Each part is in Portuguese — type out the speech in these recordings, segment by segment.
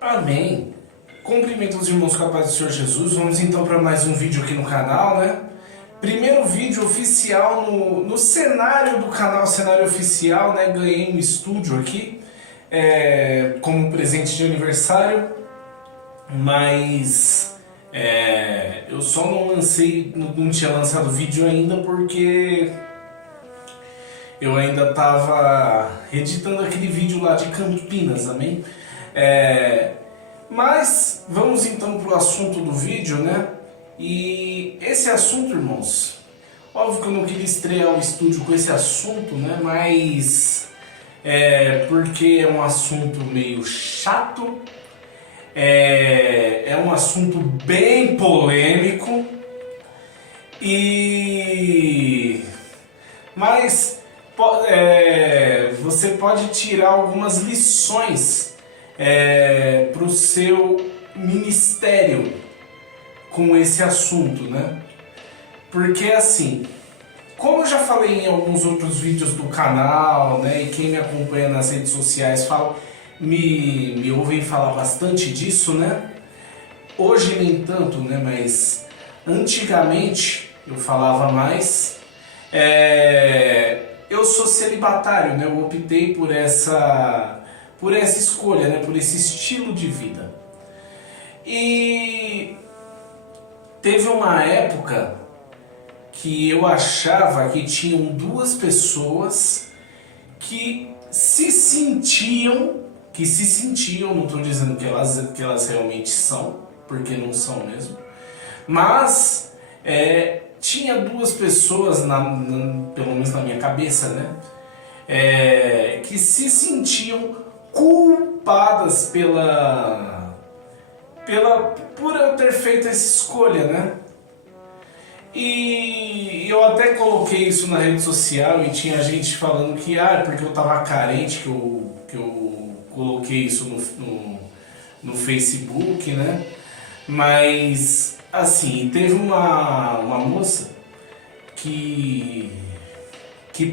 Amém. Cumprimento os irmãos com a paz do Senhor Jesus. Vamos então para mais um vídeo aqui no canal, né? Primeiro vídeo oficial no cenário do canal, cenário oficial, né? Ganhei um estúdio aqui como presente de aniversário, mas eu só não lancei, não tinha lançado vídeo ainda porque eu ainda estava editando aquele vídeo lá de Campinas, amém? Mas vamos então para o assunto do vídeo, né? E esse assunto, irmãos, óbvio que eu não queria estrear o estúdio com esse assunto, né? Mas porque é um assunto meio chato, é um assunto bem polêmico, mas você pode tirar algumas lições para o seu ministério com esse assunto, né? Porque assim, como eu já falei em alguns outros vídeos do canal, né, e quem me acompanha nas redes sociais me ouvem falar bastante disso, né? Hoje nem tanto, né? Mas antigamente eu falava mais. Eu sou celibatário, né? Eu optei por essa escolha, né? Por esse estilo de vida. E teve uma época que eu achava que tinham duas pessoas que se sentiam, não estou dizendo que elas realmente são, porque não são mesmo, mas tinha duas pessoas, pelo menos na minha cabeça, né, que se sentiam culpadas por eu ter feito essa escolha, né? E eu até coloquei isso na rede social e tinha gente falando que porque eu tava carente que eu coloquei isso no Facebook, né? Mas assim, teve uma moça que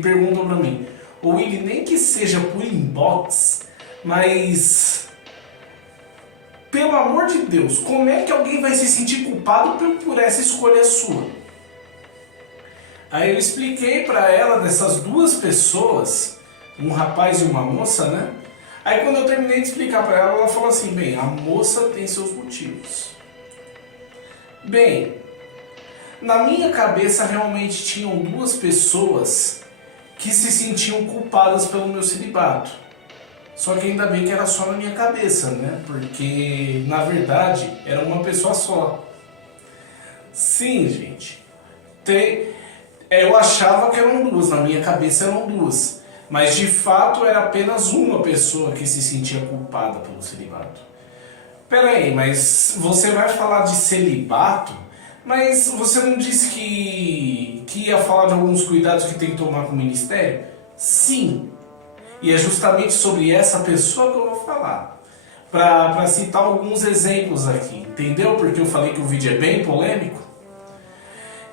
perguntou pra mim: Willy, nem que seja por inbox, mas pelo amor de Deus, como é que alguém vai se sentir culpado por essa escolha sua? Aí eu expliquei para ela dessas duas pessoas, um rapaz e uma moça, né? Aí quando eu terminei de explicar para ela, ela falou assim: bem, a moça tem seus motivos. Bem, na minha cabeça realmente tinham duas pessoas que se sentiam culpadas pelo meu celibato. Só que ainda bem que era só na minha cabeça, né? Porque, na verdade, era uma pessoa só. Sim, gente. Eu achava que eram duas, na minha cabeça eram duas. Mas, de fato, era apenas uma pessoa que se sentia culpada pelo celibato. Peraí, mas você vai falar de celibato? Mas você não disse que ia falar de alguns cuidados que tem que tomar com o ministério? Sim. E é justamente sobre essa pessoa que eu vou falar. Para citar alguns exemplos aqui. Entendeu? Porque eu falei que o vídeo é bem polêmico.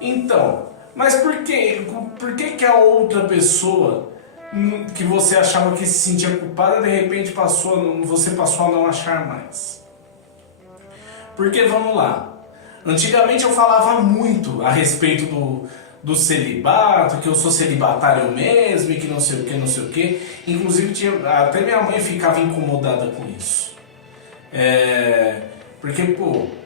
Então, mas por que a outra pessoa que você achava que se sentia culpada, de repente você passou a não achar mais? Porque, vamos lá. Antigamente eu falava muito a respeito do celibato, que eu sou celibatário mesmo e que não sei o que, não sei o que. Inclusive até minha mãe ficava incomodada com isso. Porque,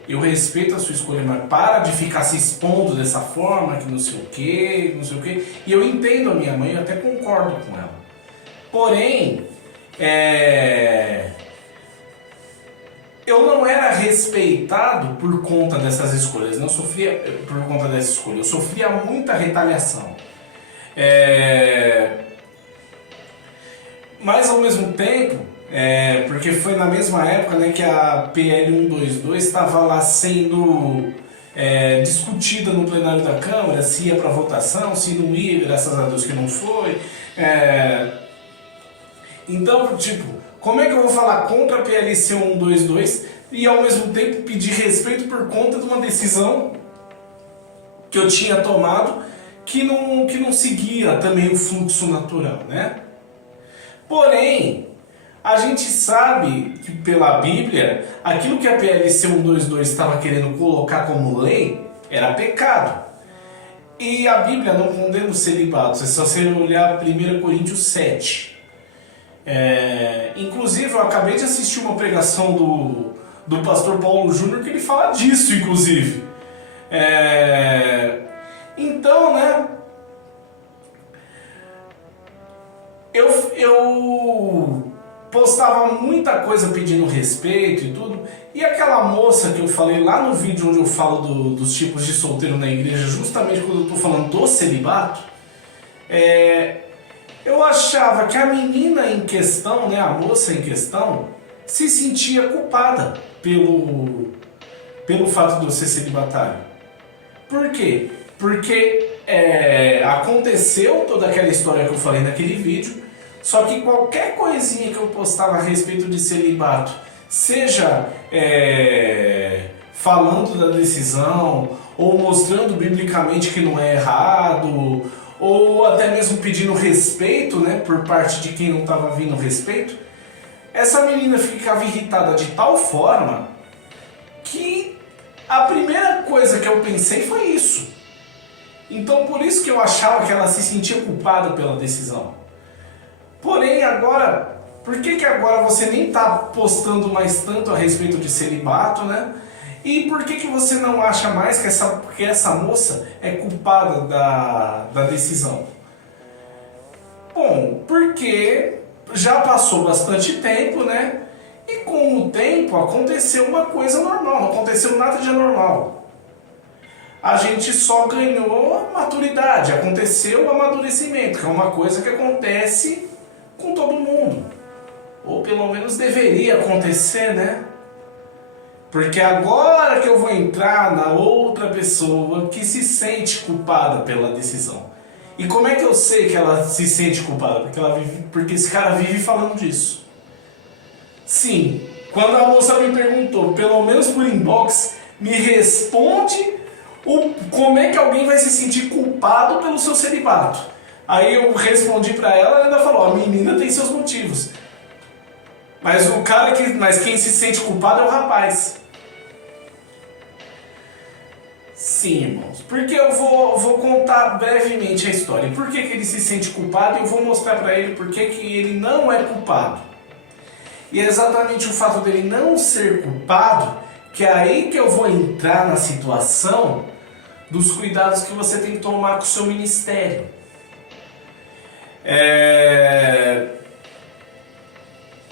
eu respeito a sua escolha, mas para de ficar se expondo dessa forma, que não sei o que, não sei o que. E eu entendo a minha mãe, eu até concordo com ela. Porém, eu não era respeitado por conta dessas escolhas, não sofria por conta dessa escolha, eu sofria muita retaliação. Mas ao mesmo tempo, porque foi na mesma época, né, que a PL 122 estava lá sendo discutida no plenário da Câmara, se ia para votação, se não ia, graças a Deus que não foi. Então, como é que eu vou falar contra a PLC 122 e ao mesmo tempo pedir respeito por conta de uma decisão que eu tinha tomado que não seguia também o fluxo natural, né? Porém, a gente sabe que pela Bíblia, aquilo que a PLC 122 estava querendo colocar como lei era pecado. E a Bíblia não condena o celibato, é só você olhar 1 Coríntios 7. Inclusive, eu acabei de assistir uma pregação do pastor Paulo Júnior que ele fala disso, inclusive. Então, né, eu postava muita coisa pedindo respeito e tudo, e aquela moça que eu falei lá no vídeo onde eu falo dos tipos de solteiro na igreja, justamente quando eu estou falando do celibato, eu achava que a menina em questão, né, a moça em questão, se sentia culpada pelo fato de eu ser celibatário. Por quê? Porque aconteceu toda aquela história que eu falei naquele vídeo, só que qualquer coisinha que eu postava a respeito de celibato, seja falando da decisão, ou mostrando biblicamente que não é errado, ou até mesmo pedindo respeito, né, por parte de quem não estava vindo respeito, essa menina ficava irritada de tal forma que a primeira coisa que eu pensei foi isso. Então por isso que eu achava que ela se sentia culpada pela decisão. Porém agora, por que agora você nem está postando mais tanto a respeito de celibato, né? E por que você não acha mais que essa moça é culpada da decisão? Bom, porque já passou bastante tempo, né? E com o tempo aconteceu uma coisa normal, não aconteceu nada de anormal. A gente só ganhou maturidade, aconteceu o amadurecimento, que é uma coisa que acontece com todo mundo. Ou pelo menos deveria acontecer, né? Porque agora que eu vou entrar na outra pessoa que se sente culpada pela decisão. E como é que eu sei que ela se sente culpada? Porque esse cara vive falando disso. Sim, quando a moça me perguntou, pelo menos por inbox, me responde como é que alguém vai se sentir culpado pelo seu celibato. Aí eu respondi pra ela e ela ainda falou, a menina tem seus motivos. Mas quem se sente culpado é o rapaz. Sim, irmãos, porque eu vou contar brevemente a história. Por que ele se sente culpado e eu vou mostrar pra ele por que ele não é culpado. E é exatamente o fato dele não ser culpado, que é aí que eu vou entrar na situação dos cuidados que você tem que tomar com o seu ministério.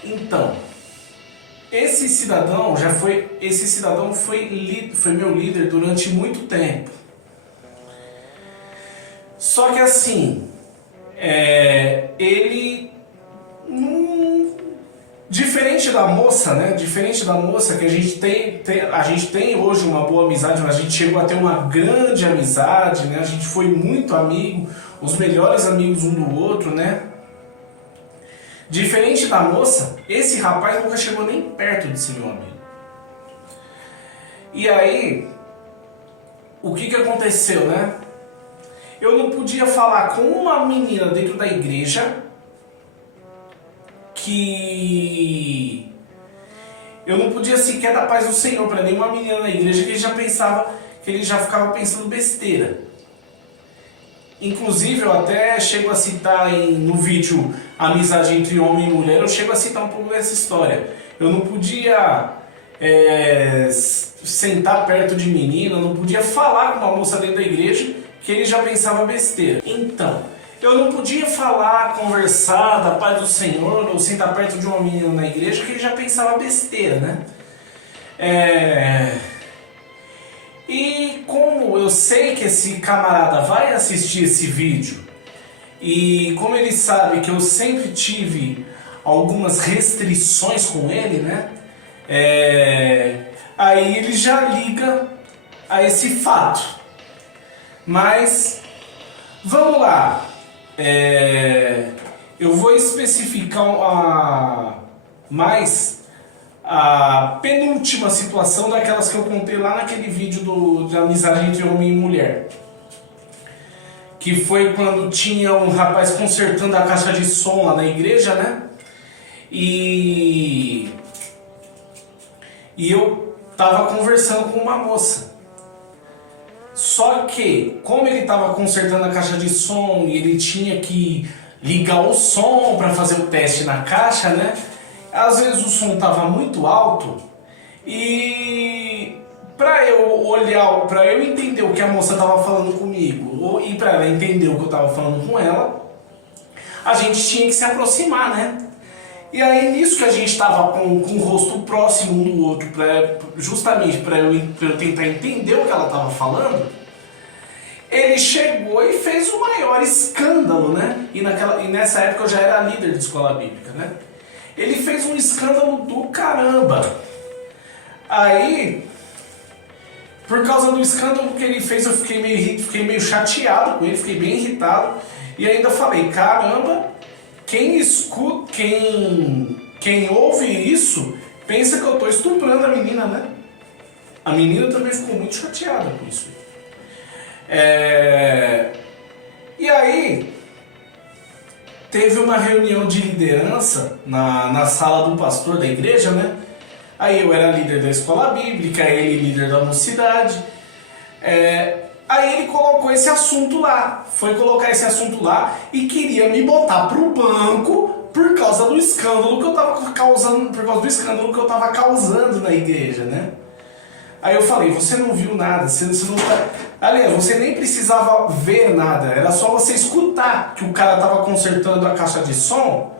Então, esse cidadão foi meu líder durante muito tempo. Só que assim, ele diferente da moça, né? Diferente da moça que a gente tem hoje uma boa amizade, a gente chegou a ter uma grande amizade, né? A gente foi muito amigo, os melhores amigos um do outro, né? Diferente da moça, esse rapaz nunca chegou nem perto de ser meu amigo. E aí, o que aconteceu, né? Eu não podia falar com uma menina dentro da igreja que... Eu não podia sequer dar paz do Senhor para nenhuma menina na igreja que ele já ficava pensando besteira. Inclusive, eu até chego a citar no vídeo Amizade entre Homem e Mulher, eu chego a citar um pouco dessa história. Eu não podia sentar perto de menina, eu não podia falar com uma moça dentro da igreja que ele já pensava besteira. Então, eu não podia falar, conversar da paz do Senhor ou sentar perto de uma menina na igreja que ele já pensava besteira, né? E como eu sei que esse camarada vai assistir esse vídeo, e como ele sabe que eu sempre tive algumas restrições com ele, né? Aí ele já liga a esse fato. Mas, vamos lá. Eu vou especificar mais a penúltima situação daquelas que eu contei lá naquele vídeo de amizade entre homem e mulher. que foi quando tinha um rapaz consertando a caixa de som lá na igreja, né? E eu tava conversando com uma moça. Só que, como ele tava consertando a caixa de som e ele tinha que ligar o som para fazer o teste na caixa, né? Às vezes o som tava muito alto e para eu olhar, para eu entender o que a moça tava falando comigo e para ela entender o que eu tava falando com ela, a gente tinha que se aproximar, né? E aí nisso que a gente estava com o rosto próximo um do outro, justamente para eu tentar entender o que ela estava falando, ele chegou e fez o maior escândalo, né? E nessa época eu já era líder de escola bíblica, né? Ele fez um escândalo do caramba. Aí, por causa do escândalo que ele fez, eu fiquei meio chateado com ele, fiquei bem irritado. E ainda falei, caramba, quem escuta, quem ouve isso, pensa que eu estou estuprando a menina, né? A menina também ficou muito chateada com isso. E aí, teve uma reunião de liderança na sala do pastor da igreja, né? Aí eu era líder da escola bíblica, ele líder da mocidade. Aí ele colocou esse assunto lá, foi colocar esse assunto lá e queria me botar pro banco por causa do escândalo que eu tava causando na igreja, né? Aí eu falei, você não viu nada, você não tá... Aliás, você nem precisava ver nada, era só você escutar que o cara tava consertando a caixa de som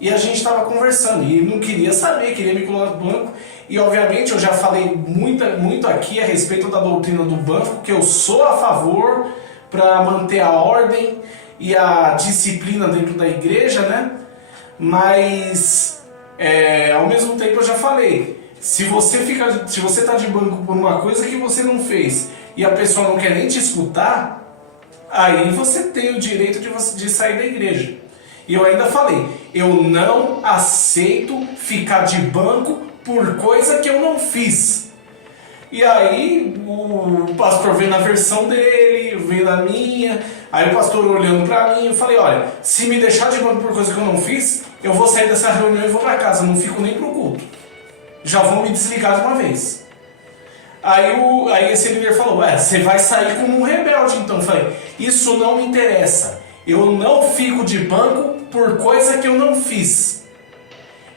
e a gente tava conversando. E ele não queria saber, queria me colocar no banco. E obviamente eu já falei muito aqui a respeito da doutrina do banco, que eu sou a favor para manter a ordem e a disciplina dentro da igreja, né? Mas ao mesmo tempo eu já falei, se você tá de banco por uma coisa que você não fez e a pessoa não quer nem te escutar, aí você tem o direito de sair da igreja. E eu ainda falei, eu não aceito ficar de banco por coisa que eu não fiz. E aí o pastor veio na versão dele, veio na minha, aí o pastor olhando pra mim, eu falei, olha, se me deixar de banco por coisa que eu não fiz, eu vou sair dessa reunião e vou pra casa, não fico nem pro culto. Já vão me desligar de uma vez. Aí esse líder falou, você vai sair como um rebelde então. Eu falei, isso não me interessa. Eu não fico de banco por coisa que eu não fiz.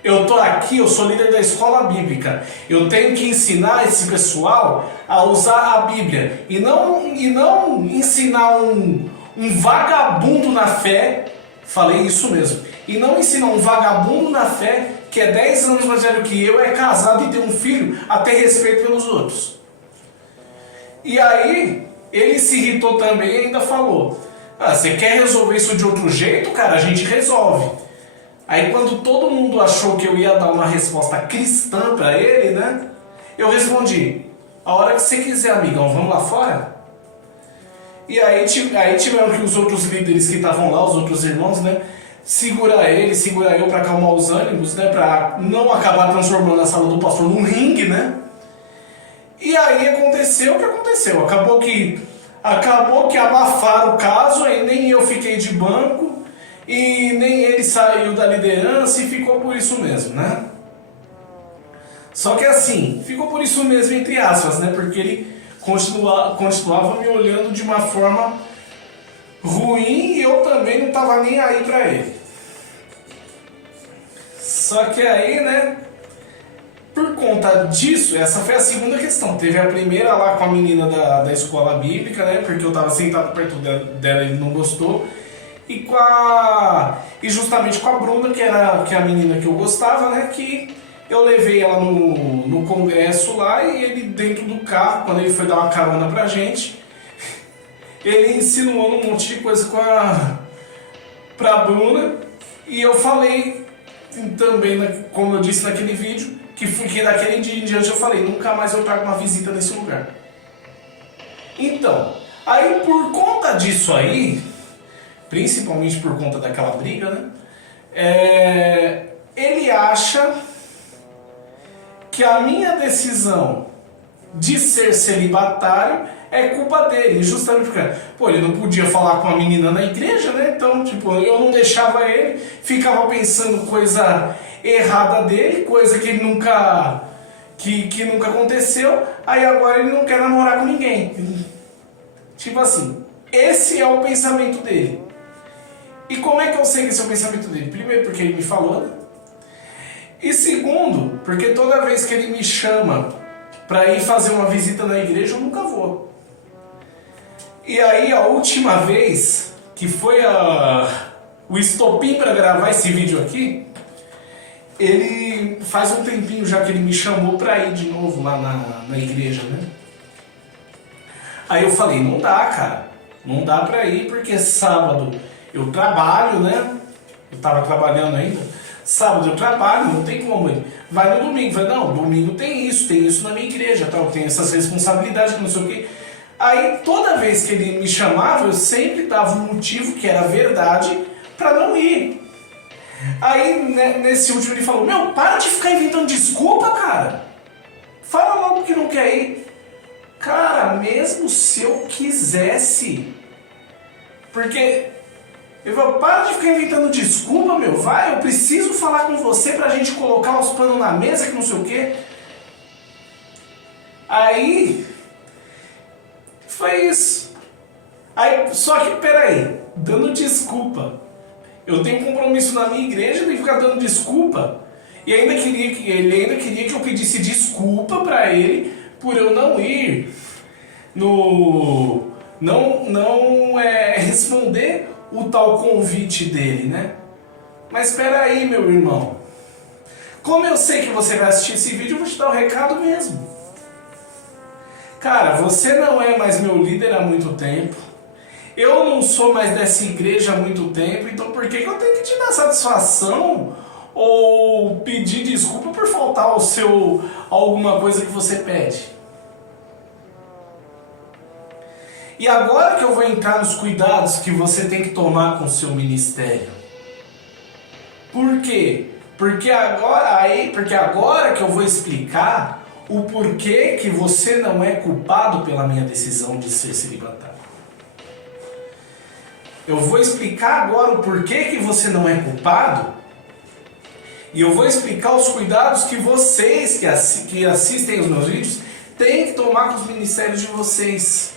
Eu tô aqui, eu sou líder da escola bíblica. Eu tenho que ensinar esse pessoal a usar a Bíblia. E não ensinar um vagabundo na fé. Falei isso mesmo. E não ensinar um vagabundo na fé que é 10 anos mais velho que eu, é casado e tem um filho, a ter respeito pelos outros. E aí, ele se irritou também e ainda falou, você quer resolver isso de outro jeito, cara? A gente resolve. Aí quando todo mundo achou que eu ia dar uma resposta cristã pra ele, né? Eu respondi, a hora que você quiser, amigão, vamos lá fora? E aí tiveram que os outros líderes que estavam lá, os outros irmãos, né? Segurar eu pra acalmar os ânimos, né? Pra não acabar transformando a sala do pastor num ringue, né? E aí aconteceu o que aconteceu. Acabou que abafaram o caso, aí nem eu fiquei de banco e nem ele saiu da liderança e ficou por isso mesmo, né? Só que assim, ficou por isso mesmo entre aspas, né? Porque ele continuava me olhando de uma forma ruim e eu também não tava nem aí pra ele. Só que aí, né? Por conta disso, essa foi a segunda questão. Teve a primeira lá com a menina da escola bíblica, né? Porque eu tava sentado perto dela e ele não gostou. E justamente com a Bruna, que é a menina que eu gostava, né? Que eu levei ela no congresso lá e ele dentro do carro, quando ele foi dar uma carona pra gente, ele insinuou um monte de coisa pra Bruna. E eu falei também, como eu disse naquele vídeo, que daquele dia em diante eu falei, nunca mais eu trago uma visita nesse lugar. Então, aí por conta disso aí, principalmente por conta daquela briga, né? Ele acha que a minha decisão de ser celibatário é culpa dele, justamente porque, pô, ele não podia falar com a menina na igreja, né? Então, tipo, eu não deixava ele, ficava pensando coisa errada dele, coisa que ele nunca que nunca aconteceu, aí agora ele não quer namorar com ninguém. Tipo assim, esse é o pensamento dele. E como é que eu sei que esse é o pensamento dele? Primeiro, porque ele me falou, né? E segundo, porque toda vez que ele me chama para ir fazer uma visita na igreja, eu nunca vou. E aí a última vez, que foi o estopim para gravar esse vídeo aqui, ele faz um tempinho já que ele me chamou para ir de novo lá na igreja, né? Aí eu falei, não dá, cara, não dá para ir porque sábado eu trabalho, né? Eu tava trabalhando ainda. Sábado eu trabalho, não tem como ir. Vai no domingo. Vai, não, domingo tem isso na minha igreja, tal, tem essas responsabilidades, não sei o quê. Aí toda vez que ele me chamava, eu sempre dava um motivo que era verdade para não ir. Aí nesse último ele falou, meu, para de ficar inventando desculpa, cara. Fala logo que não quer ir. Cara, mesmo se eu quisesse. Porque ele falou, para de ficar inventando desculpa, meu, vai, eu preciso falar com você pra gente colocar os panos na mesa, que não sei o quê. Aí, foi isso. Aí, só que, peraí, dando desculpa. Eu tenho um compromisso na minha igreja, tem que ficar dando desculpa. E ele ainda queria que eu pedisse desculpa pra ele por eu não ir responder o tal convite dele, né? Mas espera aí, meu irmão. Como eu sei que você vai assistir esse vídeo, eu vou te dar o recado mesmo. Cara, você não é mais meu líder há muito tempo. Eu não sou mais dessa igreja há muito tempo. Então por que eu tenho que te dar satisfação ou pedir desculpa por faltar alguma coisa que você pede? E agora que eu vou entrar nos cuidados que você tem que tomar com o seu ministério. Por quê? Porque agora que eu vou explicar o porquê que você não é culpado pela minha decisão de ser celibatário. Eu vou explicar agora o porquê que você não é culpado. E eu vou explicar os cuidados que vocês que assistem os meus vídeos têm que tomar com os ministérios de vocês.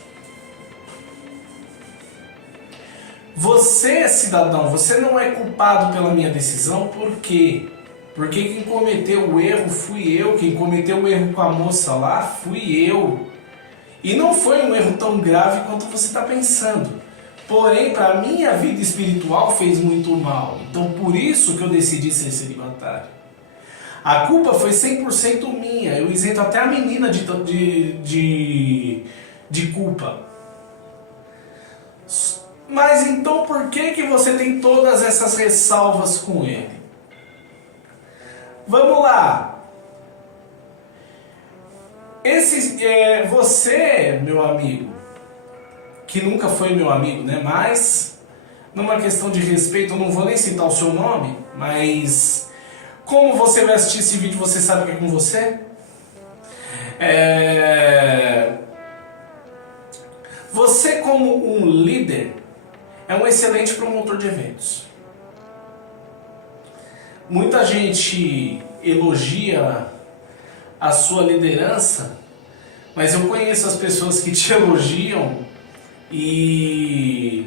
Você, cidadão, você não é culpado pela minha decisão, por quê? Porque quem cometeu o erro fui eu, quem cometeu o erro com a moça lá fui eu. E não foi um erro tão grave quanto você está pensando. Porém, para a minha vida espiritual fez muito mal. Então, por isso que eu decidi ser celibatário. A culpa foi 100% minha. Eu isento até a menina de culpa. Mas então por que você tem todas essas ressalvas com ele? Vamos lá. Você, meu amigo, que nunca foi meu amigo, né? Mas, numa questão de respeito, eu não vou nem citar o seu nome, mas como você vai assistir esse vídeo, você sabe que é com você? Você, como um líder, é um excelente promotor de eventos. Muita gente elogia a sua liderança, mas eu conheço as pessoas que te elogiam e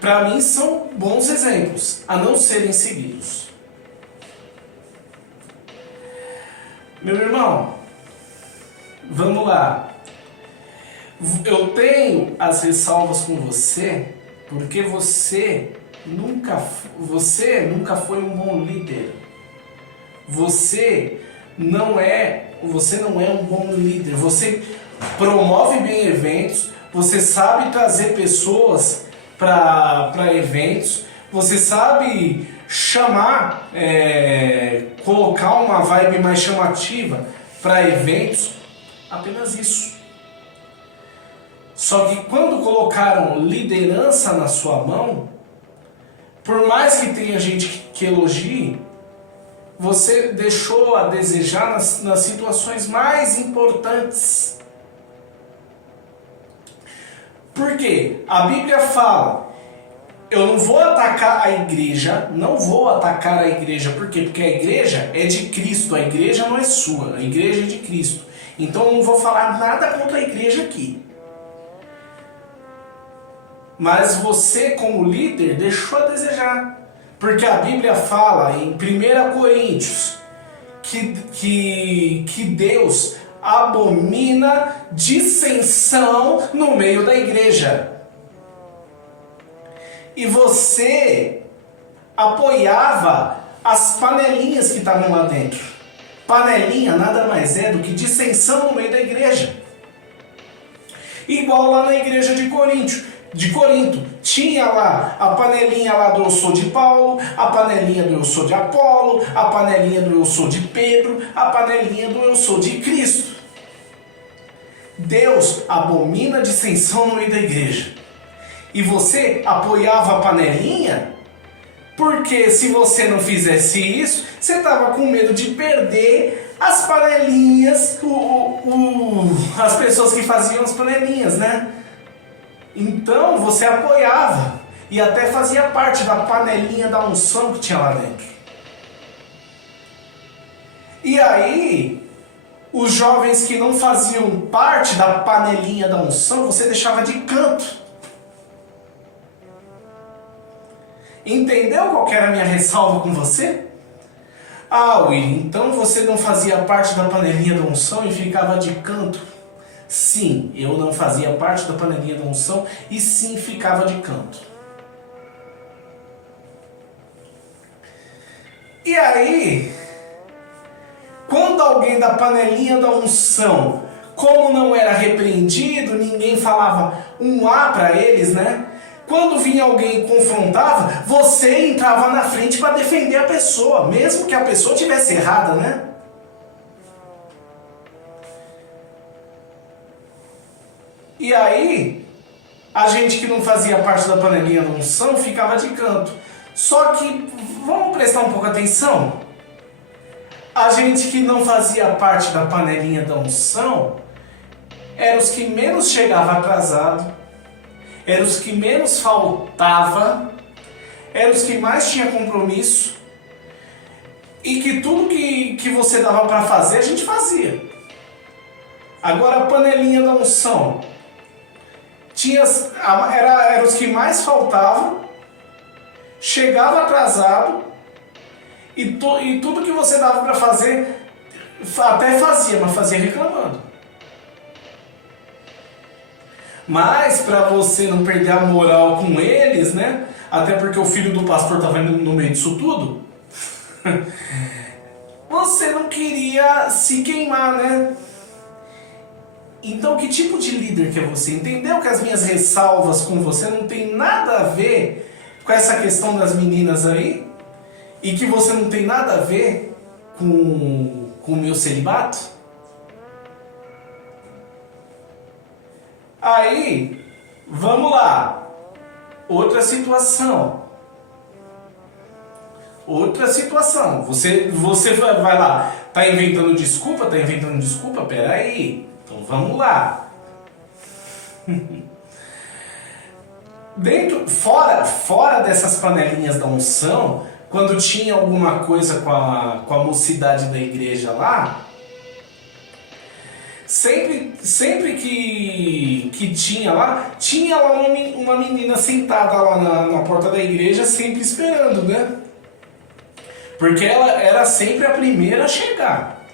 para mim são bons exemplos a não serem seguidos. Meu irmão, vamos lá. Eu tenho as ressalvas com você porque você nunca foi um bom líder. Você não é um bom líder. Você promove bem eventos, você sabe trazer pessoas para eventos, você sabe chamar, colocar uma vibe mais chamativa para eventos, apenas isso. Só que quando colocaram liderança na sua mão, por mais que tenha gente que elogie, você deixou a desejar nas situações mais importantes. Por quê? A Bíblia fala, eu não vou atacar a igreja, não vou atacar a igreja. Por quê? Porque a igreja é de Cristo, a igreja não é sua, a igreja é de Cristo. Então eu não vou falar nada contra a igreja aqui. Mas você, como líder, deixou a desejar. Porque a Bíblia fala em 1 Coríntios que Deus abomina dissensão no meio da igreja. E você apoiava as panelinhas que estavam lá dentro. Panelinha nada mais é do que dissensão no meio da igreja. Igual lá na igreja de Corinto, tinha lá a panelinha lá do eu sou de Paulo, a panelinha do eu sou de Apolo, a panelinha do eu sou de Pedro, a panelinha do eu sou de Cristo. Deus abomina dissensão no meio da igreja. E você apoiava a panelinha, porque se você não fizesse isso, você estava com medo de perder as panelinhas, as pessoas que faziam as panelinhas, né? Então você apoiava e até fazia parte da panelinha da unção que tinha lá dentro. E aí, os jovens que não faziam parte da panelinha da unção, você deixava de canto. Entendeu qual que era a minha ressalva com você? Ah, William, então você não fazia parte da panelinha da unção e ficava de canto? Sim, eu não fazia parte da panelinha da unção e sim ficava de canto. E aí, quando alguém da panelinha da unção, como não era repreendido, ninguém falava um A para eles, né? Quando vinha alguém e confrontava, você entrava na frente para defender a pessoa, mesmo que a pessoa estivesse errada, né? E aí, a gente que não fazia parte da panelinha da unção ficava de canto. Só que, vamos prestar um pouco atenção? A gente que não fazia parte da panelinha da unção eram os que menos chegavam atrasado, eram os que menos faltava, eram os que mais tinha compromisso, e que tudo que você dava para fazer, a gente fazia. Agora a panelinha da unção era os que mais faltavam, chegava atrasado, e tudo que você dava para fazer, até fazia, mas fazia reclamando. Mas para você não perder a moral com eles, né? Até porque o filho do pastor estava no meio disso tudo. Você não queria se queimar, né? Então, que tipo de líder que é você? Entendeu que as minhas ressalvas com você não tem nada a ver com essa questão das meninas aí? E que você não tem nada a ver com o meu celibato? Aí, vamos lá. Outra situação. Você vai lá, tá inventando desculpa? Peraí. Então vamos lá. Fora dessas panelinhas da unção, quando tinha alguma coisa com a mocidade da igreja lá, sempre que tinha lá uma menina sentada lá na porta da igreja, sempre esperando, né? Porque ela era sempre a primeira a chegar.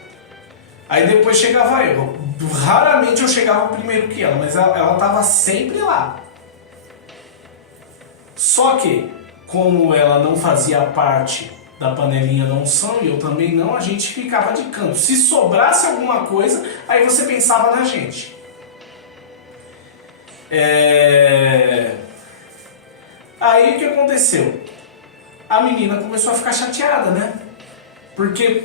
Aí depois chegava eu. Raramente eu chegava primeiro que ela, mas ela estava sempre lá. Só que, como ela não fazia parte da panelinha da unção, e eu também não, a gente ficava de canto. Se sobrasse alguma coisa, aí você pensava na gente. Aí o que aconteceu? A menina começou a ficar chateada, né? Porque,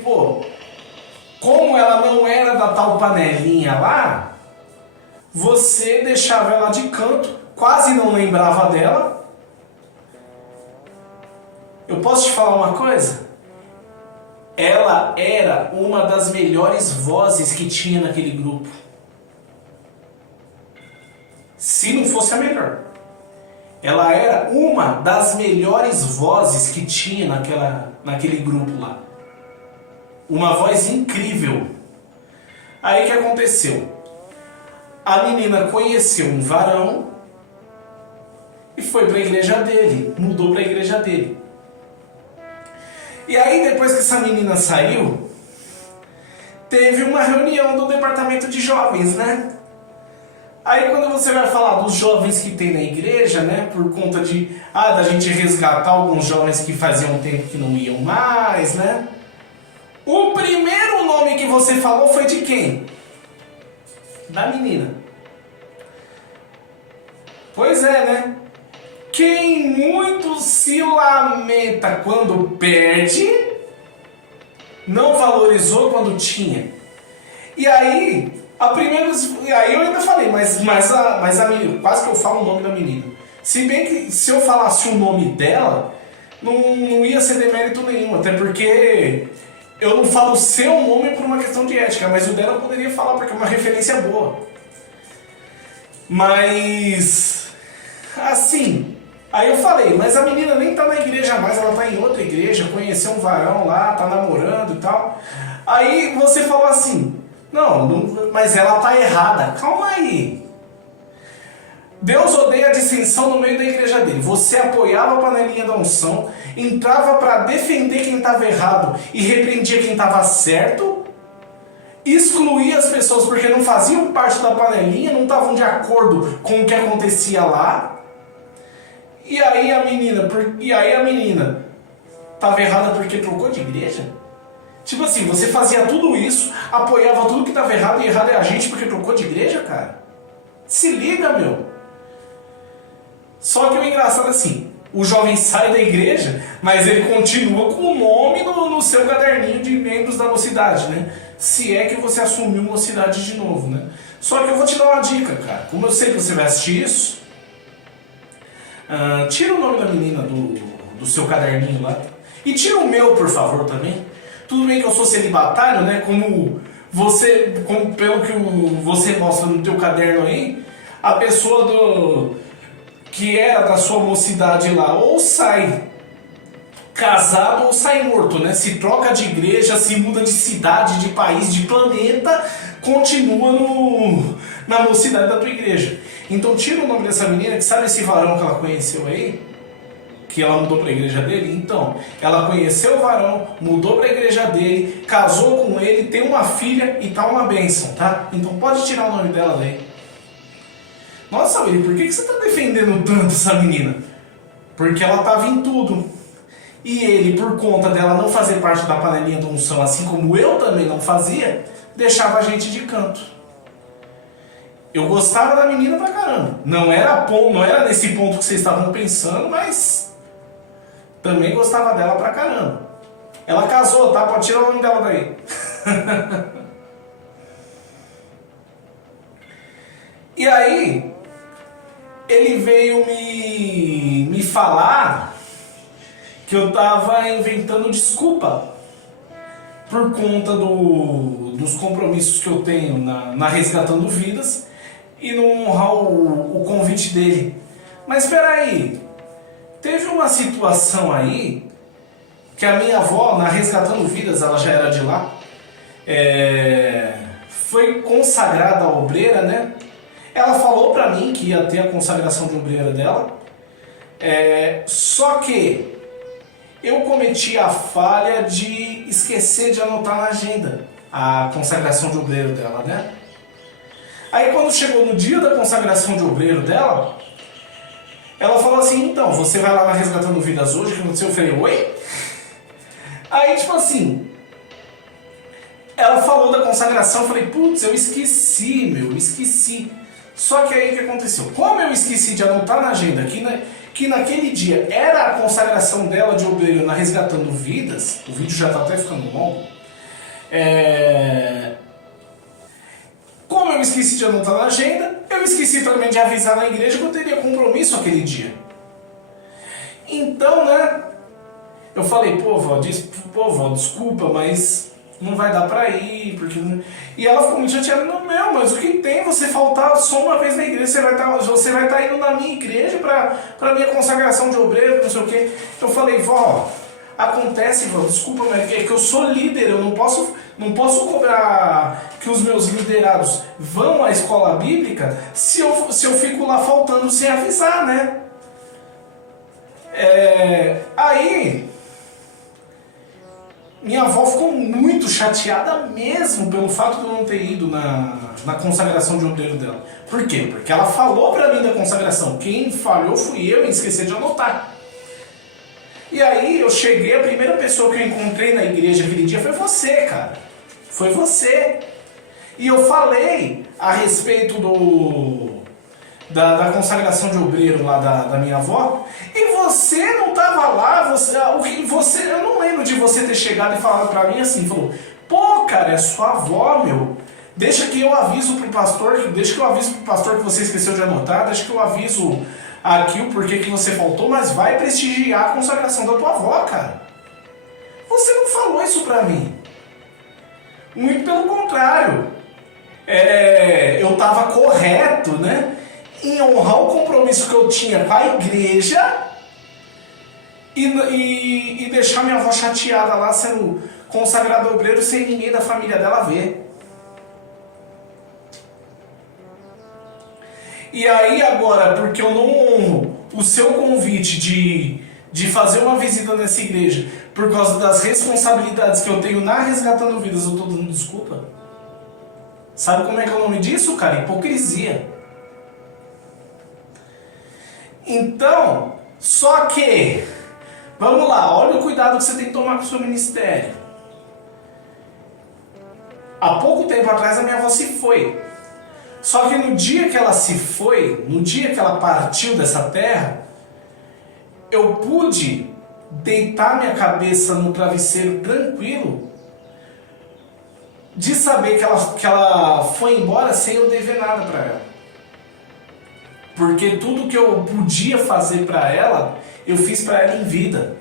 como ela não era da tal panelinha lá, você deixava ela de canto, quase não lembrava dela. Eu posso te falar uma coisa? ela era uma das melhores vozes que tinha naquele grupo. Se não fosse a melhor. Ela era uma das melhores vozes que tinha naquele grupo lá. Uma voz incrível. Aí o que aconteceu? A menina conheceu um varão e foi para a igreja dele, mudou para a igreja dele. E aí depois que essa menina saiu, teve uma reunião do departamento de jovens, né? Aí quando você vai falar dos jovens que tem na igreja, né, por conta da gente resgatar alguns jovens que faziam tempo que não iam mais, né? O primeiro nome que você falou foi de quem? Da menina. Pois é, né? Quem muito se lamenta quando perde, não valorizou quando tinha. E aí eu ainda falei, mas a menina, quase que eu falo o nome da menina. Se bem que se eu falasse o nome dela, não ia ser demérito nenhum, até porque eu não falo o seu nome por uma questão de ética, mas o dela eu poderia falar porque é uma referência boa. Mas, assim, aí eu falei, mas a menina nem tá na igreja mais, ela tá em outra igreja, conheceu um varão lá, tá namorando e tal. Aí você falou assim, não, mas ela tá errada. Calma aí. Deus odeia a dissensão no meio da igreja dele. Você apoiava a panelinha da unção, entrava para defender quem estava errado e repreendia quem estava certo, excluía as pessoas porque não faziam parte da panelinha, não estavam de acordo com o que acontecia lá. E aí a menina estava errada porque trocou de igreja? Tipo assim, você fazia tudo isso, apoiava tudo que estava errado e errado é a gente porque trocou de igreja, cara? Se liga, meu. Só que o engraçado é assim, o jovem sai da igreja, mas ele continua com o nome no seu caderninho de membros da mocidade, né? Se é que você assumiu mocidade de novo, né? Só que eu vou te dar uma dica, cara. Como eu sei que você vai assistir isso, tira o nome da menina do seu caderninho lá. E tira o meu, por favor, também. Tudo bem que eu sou celibatário, né? Como pelo que você mostra no teu caderno aí, a pessoa que era da sua mocidade lá, ou sai casado ou sai morto, né? Se troca de igreja, se muda de cidade, de país, de planeta, continua na mocidade da tua igreja. Então tira o nome dessa menina, que sabe esse varão que ela conheceu aí? Que ela mudou para a igreja dele? Então, ela conheceu o varão, mudou para a igreja dele, casou com ele, tem uma filha e tá uma bênção, tá? Então pode tirar o nome dela daí. Nossa, Willi, por que você está defendendo tanto essa menina? Porque ela estava em tudo. E ele, por conta dela não fazer parte da panelinha da unção, assim como eu também não fazia, deixava a gente de canto. Eu gostava da menina pra caramba. Não era nesse ponto que vocês estavam pensando, mas também gostava dela pra caramba. Ela casou, tá? Pode tirar o nome dela daí. E aí, ele veio me falar que eu tava inventando desculpa por conta dos compromissos que eu tenho na Resgatando Vidas e não honrar o convite dele. Mas espera aí, teve uma situação aí que a minha avó, na Resgatando Vidas, ela já era de lá, foi consagrada a obreira, né? Ela falou pra mim que ia ter a consagração de obreira dela, só que eu cometi a falha de esquecer de anotar na agenda a consagração de obreiro dela, né? Aí quando chegou no dia da consagração de obreiro dela, ela falou assim, então, você vai lá na Resgatando Vidas hoje, que aconteceu? Eu falei, oi? Aí tipo assim, ela falou da consagração, eu falei, putz, eu esqueci. Só que aí o que aconteceu? Como eu esqueci de anotar na agenda que naquele dia era a consagração dela de obreiro na Resgatando Vidas, o vídeo já está até ficando longo, como eu esqueci de anotar na agenda, eu esqueci também de avisar na igreja que eu teria compromisso aquele dia. Então, né, Eu falei, pô, vó, desculpa, mas não vai dar pra ir, porque... E ela ficou muito chateada, não, meu, mas o que tem? Você faltar só uma vez na igreja, você vai estar indo na minha igreja pra minha consagração de obreiro, não sei o quê. Eu falei, vó, acontece, vó, desculpa, mas é que eu sou líder, eu não posso cobrar que os meus liderados vão à escola bíblica se eu fico lá faltando sem avisar, né? Aí... Minha avó ficou muito chateada mesmo pelo fato de eu não ter ido na consagração de obreiro dela. Por quê? Porque ela falou pra mim da consagração. Quem falhou fui eu em esquecer de anotar. E aí eu cheguei, a primeira pessoa que eu encontrei na igreja aquele dia foi você, cara. Foi você. E eu falei a respeito da consagração de obreiro lá da minha avó, e você não estava lá, eu não lembro de você ter chegado e falado pra mim assim, falou, pô, cara, é sua avó, meu, deixa que eu aviso pro pastor que você esqueceu de anotar, deixa que eu aviso aqui o porquê que você faltou, mas vai prestigiar a consagração da tua avó, cara. Você não falou isso pra mim. Muito pelo contrário. Eu estava correto, né, em honrar o compromisso que eu tinha com a igreja e deixar minha avó chateada lá sendo consagrado obreiro sem ninguém da família dela ver. E aí agora, porque eu não honro o seu convite de fazer uma visita nessa igreja por causa das responsabilidades que eu tenho na Resgatando Vidas, eu tô dando desculpa? Sabe como é que é o nome disso, cara? Hipocrisia. Então, só que, vamos lá, olha o cuidado que você tem que tomar com o seu ministério. Há pouco tempo atrás a minha avó se foi. Só que no dia que ela se foi, no dia que ela partiu dessa terra, eu pude deitar minha cabeça no travesseiro tranquilo, de saber que ela foi embora sem eu dever nada para ela. Porque tudo que eu podia fazer para ela, eu fiz para ela em vida.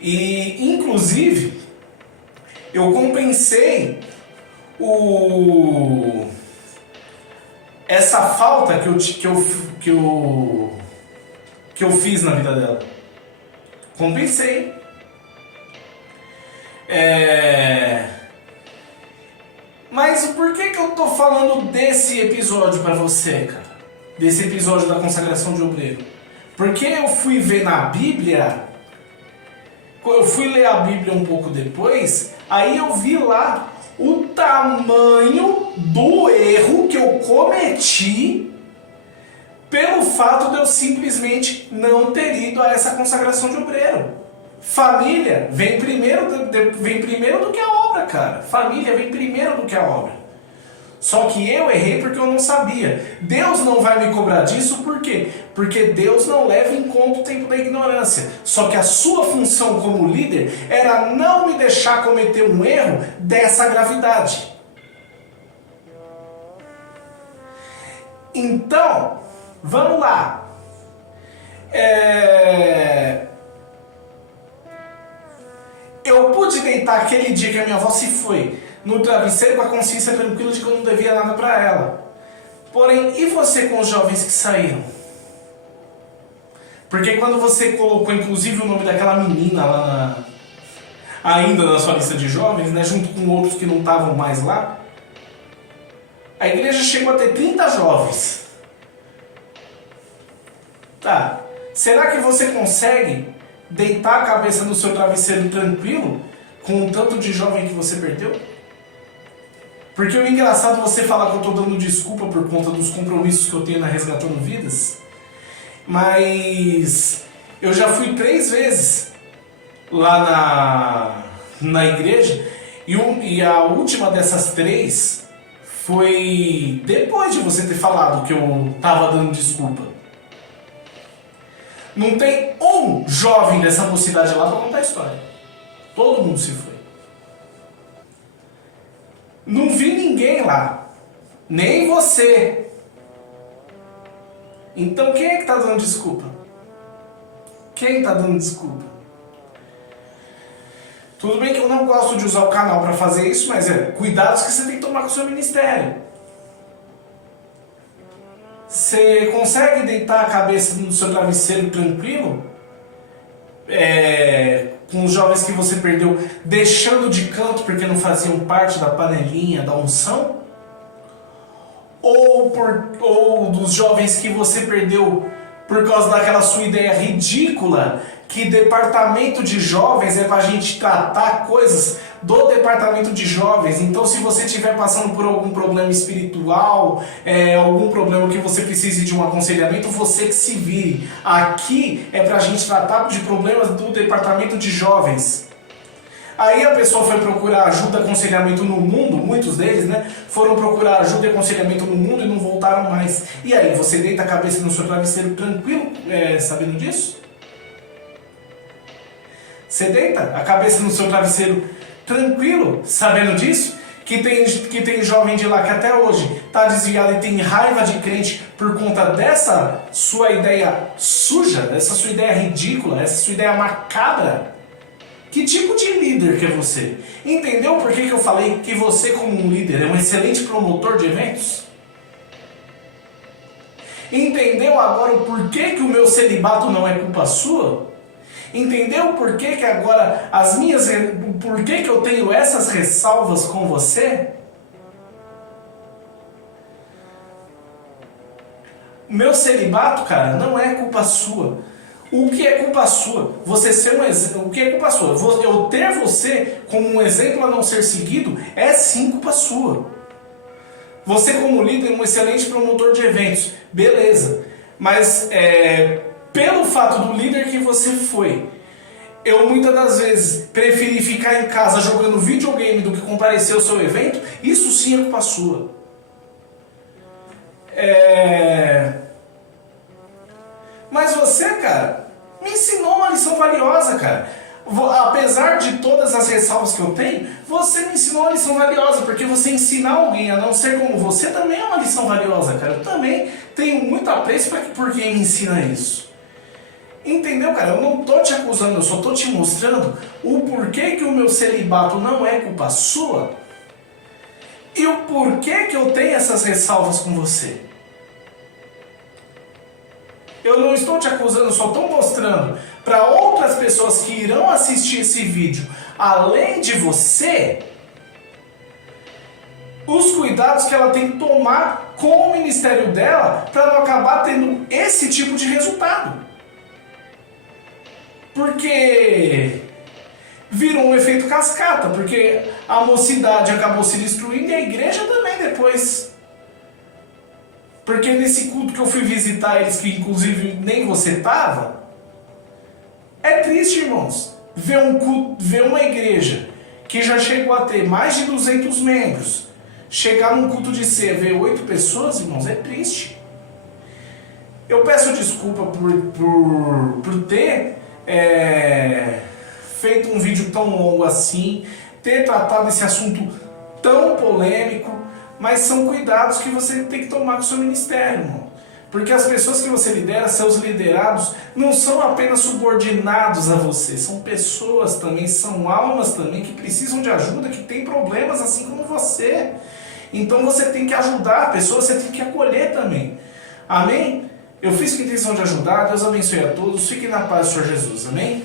E, inclusive, eu compensei essa falta que eu fiz na vida dela. Compensei. Mas por que eu tô falando desse episódio para você, cara? Desse episódio da consagração de obreiro? Porque eu fui ver na Bíblia, eu fui ler a Bíblia um pouco depois, aí eu vi lá o tamanho do erro que eu cometi pelo fato de eu simplesmente não ter ido a essa consagração de obreiro. Família vem primeiro do que a obra, cara. Família vem primeiro do que a obra. Só que eu errei porque eu não sabia. Deus não vai me cobrar disso, por quê? Porque Deus não leva em conta o tempo da ignorância. Só que a sua função como líder era não me deixar cometer um erro dessa gravidade. Então, vamos lá. Eu pude deitar aquele dia que a minha avó se foi no travesseiro com a consciência tranquila de que eu não devia nada para ela. Porém, e você com os jovens que saíram? Porque quando você colocou inclusive o nome daquela menina lá ainda na sua lista de jovens, né, junto com outros que não estavam mais lá, a igreja chegou a ter 30 jovens. Tá, será que você consegue deitar a cabeça no seu travesseiro tranquilo com o tanto de jovem que você perdeu? Porque o engraçado é você falar que eu estou dando desculpa por conta dos compromissos que eu tenho na Resgatando Vidas, mas eu já fui 3 vezes lá na igreja e a última dessas 3 foi depois de você ter falado que eu estava dando desculpa. Não tem um jovem dessa mocidade lá para contar a história. Todo mundo se foi. Não vi ninguém lá. Nem você. Então quem é que está dando desculpa? Quem está dando desculpa? Tudo bem que eu não gosto de usar o canal para fazer isso, mas cuidados que você tem que tomar com o seu ministério. Você consegue deitar a cabeça no seu travesseiro tranquilo? Com os jovens que você perdeu, deixando de canto porque não faziam parte da panelinha, da unção? Ou dos jovens que você perdeu por causa daquela sua ideia ridícula que departamento de jovens é pra gente tratar coisas do departamento de jovens. Então, se você estiver passando por algum problema espiritual, algum problema que você precise de um aconselhamento, você que se vire. Aqui é pra gente tratar de problemas do departamento de jovens. Aí a pessoa foi procurar ajuda e aconselhamento no mundo, muitos deles, né? Foram procurar ajuda e aconselhamento no mundo e não voltaram mais. E aí, você deita a cabeça no seu travesseiro tranquilo, sabendo disso? Você deita a cabeça no seu travesseiro tranquilo, sabendo disso? Que tem jovem de lá que até hoje está desviado e tem raiva de crente por conta dessa sua ideia suja, dessa sua ideia ridícula, essa sua ideia macabra. Que tipo de líder que é você? Entendeu por que eu falei que você, como um líder, é um excelente promotor de eventos? Entendeu agora o porquê que o meu celibato não é culpa sua? Entendeu por que agora por que eu tenho essas ressalvas com você? Meu celibato, cara, não é culpa sua. O que é culpa sua? Você ser um exemplo. O que é culpa sua? Eu ter você como um exemplo a não ser seguido é sim culpa sua. Você como líder é um excelente promotor de eventos, beleza. Mas pelo fato do líder que você foi, eu muitas das vezes preferi ficar em casa jogando videogame do que comparecer ao seu evento, isso sim é culpa sua. Mas você, cara, me ensinou uma lição valiosa, cara. Apesar de todas as ressalvas que eu tenho, você me ensinou uma lição valiosa, porque você ensinar alguém a não ser como você também é uma lição valiosa, cara. Eu também tenho muito apreço por quem me ensina isso. Entendeu, cara? Eu não tô te acusando, eu só tô te mostrando o porquê que o meu celibato não é culpa sua e o porquê que eu tenho essas ressalvas com você. Eu não estou te acusando, eu só estou mostrando para outras pessoas que irão assistir esse vídeo, além de você, os cuidados que ela tem que tomar com o ministério dela para não acabar tendo esse tipo de resultado. Porque virou um efeito cascata, porque a mocidade acabou se destruindo e a igreja também depois. Porque nesse culto que eu fui visitar eles, que inclusive nem você estava, é triste, irmãos, ver uma igreja que já chegou a ter mais de 200 membros, chegar num culto de ceia, ver 8 pessoas, irmãos, é triste. Eu peço desculpa por ter feito um vídeo tão longo assim, ter tratado esse assunto tão polêmico, mas são cuidados que você tem que tomar com o seu ministério, irmão. Porque as pessoas que você lidera, seus liderados, não são apenas subordinados a você, são pessoas também, são almas também que precisam de ajuda, que têm problemas assim como você. Então você tem que ajudar a pessoa, você tem que acolher também. Amém? Eu fiz com a intenção de ajudar, Deus abençoe a todos, fiquem na paz do Senhor Jesus, amém?